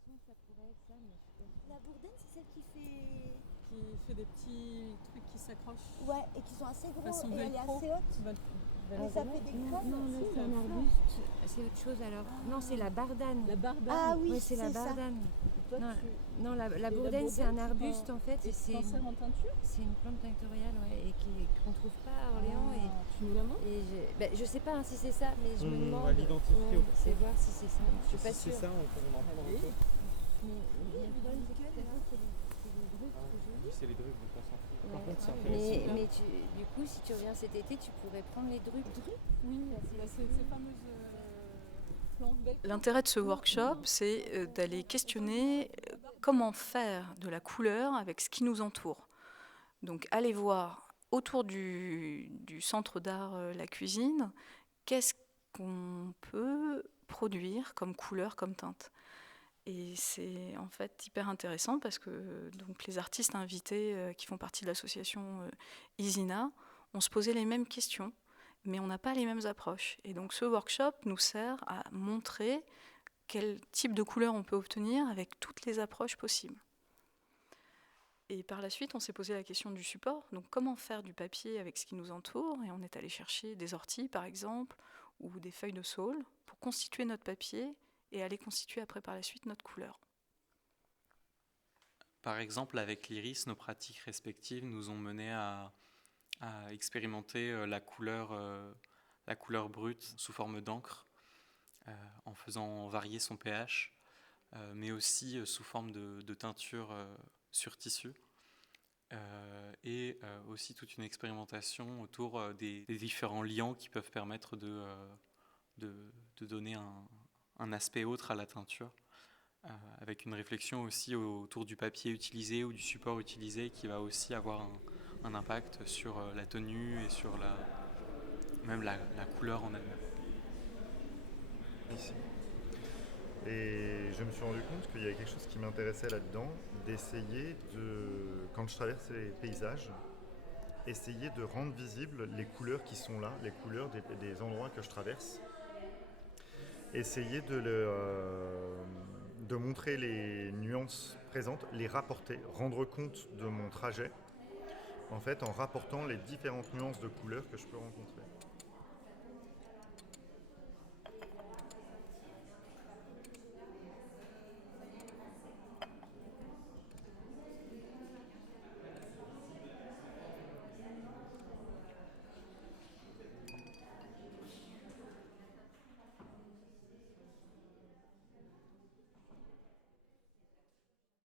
l'impression que ça pourrait être ça, mais je suis pas sûre. La bourdaine, c'est celle qui fait... Qui fait des petits trucs qui s'accrochent. Ouais, et qui sont assez gros, Façon et elle est velcro. assez haute. Mais ça fait des Non, cônes. non, là, Si, c'est la un fleur. arbuste. C'est autre chose alors. Non, c'est la bardane. La bardane. Ah oui, Ouais, c'est la c'est ça. bardane. Toi, Non, tu... non, la la bourdaine, c'est bourdaine, un arbuste en fait. Et tu t'en sers en teinture? C'est une plante pictoriale, ouais, et qu'on trouve pas à Orléans. Ah, tu nous la montres? Je sais pas si c'est ça, mais je me On demande. va l'identifier au C'est voir si c'est ça. Je suis pas Si c'est sûre. ça, on en prend un peu. C'est les drugs, donc on s'en fout. Par contre, c'est intéressant. Mais du coup, si tu reviens cet été, tu pourrais prendre les drupes. Oui, ces fameuses plantes belles. L'intérêt de ce workshop, c'est d'aller questionner comment faire de la couleur avec ce qui nous entoure. Donc aller voir autour du centre d'art La Cuisine, qu'est-ce qu'on peut produire comme couleur, comme teinte. Et c'est en fait hyper intéressant parce que donc, les artistes invités qui font partie de l'association Isina, on se posait les mêmes questions, mais on n'a pas les mêmes approches. Et donc ce workshop nous sert à montrer quel type de couleur on peut obtenir avec toutes les approches possibles. Et par la suite, on s'est posé la question du support. Donc comment faire du papier avec ce qui nous entoure? Et on est allé chercher des orties, par exemple, ou des feuilles de saule pour constituer notre papier et aller constituer après par la suite notre couleur. Par exemple, avec l'Iris, nos pratiques respectives nous ont mené à expérimenter la couleur brute sous forme d'encre, en faisant varier son pH, mais aussi sous forme de teinture sur tissu, et aussi toute une expérimentation autour des différents liants qui peuvent permettre de donner un aspect autre à la teinture, avec une réflexion aussi autour du papier utilisé ou du support utilisé qui va aussi avoir un impact sur la tenue et sur même la couleur en elle-même. Ici. Et je me suis rendu compte qu'il y avait quelque chose qui m'intéressait là-dedans, d'essayer quand je traverse les paysages, essayer de rendre visibles les couleurs qui sont là, les couleurs des endroits que je traverse. Essayer de montrer les nuances présentes, les rapporter, rendre compte de mon trajet, en fait, en rapportant les différentes nuances de couleurs que je peux rencontrer.